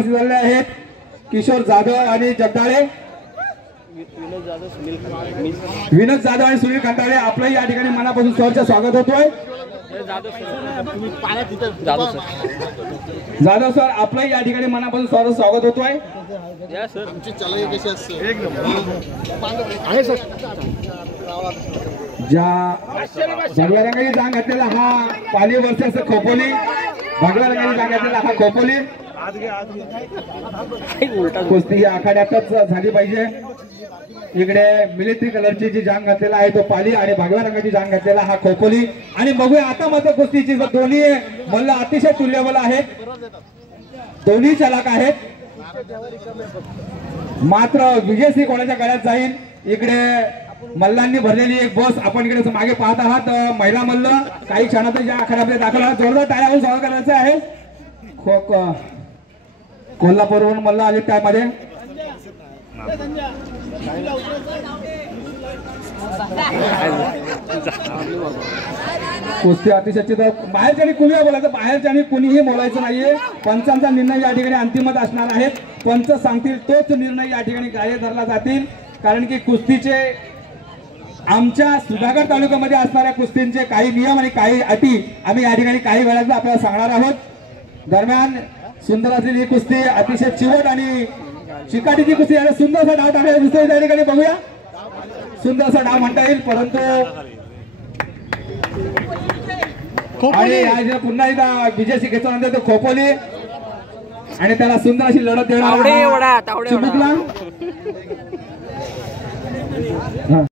झाले आहेत किशोर जाधव आणि जगदाळे, विनोद जाधव आणि सुनील खंडाळे आपलं या ठिकाणी मनापासून सहर्ष स्वागत होतोय। जाधव सर आपलं या ठिकाणी मनापासून सहर्ष स्वागत होतोय। ज्या भगव्या रंगाची जांग घातलेला हा पाली वर्षाचा खोपोली, भगव्या रंगाची जांग घातलेला हा खोपोली कुस्ती आखाड्यातच झाली पाहिजे। इकडे मिलिटरी कलरची जी जांग घातलेला आहे तो पाली आणि भगव्या रंगाची जांग घातलेला हा खोपोली। आणि बघूया आता मात्र कुस्तीची दोन्ही मल्ल अतिशय तुल्यबल आहेत, दोन्ही चालक आहेत, मात्र विजयसिंह कोणाच्या गळ्यात जाईल। इकडे मल्लांनी भरलेली एक बस आपण इकडे मागे पाहत आहात। महिला मल्ल काही क्षणातच या आखाड्यामध्ये दाखल होणार, जोरदार टाळ्या स्वागत करायचं आहे। कोल्हापूरवरून मल्ल आले त्यामध्ये कुस्ती अतिशय बाहेरच्यानी कुणीही बोलायचं, बाहेरच्यानी कुणीही बोलायचं नाहीये। पंचांचा निर्णय या ठिकाणी अंतिमच असणार आहे। पंच सांगतील तोच निर्णय या ठिकाणी ग्राह्य धरला जातील, कारण की कुस्तीचे आमच्या सुधागड तालुक्यामध्ये असणाऱ्या कुस्तींचे काही नियम आणि काही अटी आम्ही या ठिकाणी काही वेळात आपल्याला सांगणार आहोत। दरम्यान सुंदर असलेली कुस्ती, अतिशय चिवट आणि चिकाटीची कुस्ती, सुंदरसा डाव टाकला दिसतोय त्या ठिकाणी, बघूया सुंदरसा डाव म्हणता येईल। परंतु आणि पुन्हा एकदा विजयसिंह घेतल्यानंतर तो खोपोली आणि त्याला सुंदर अशी लढत देणार चिमुकला।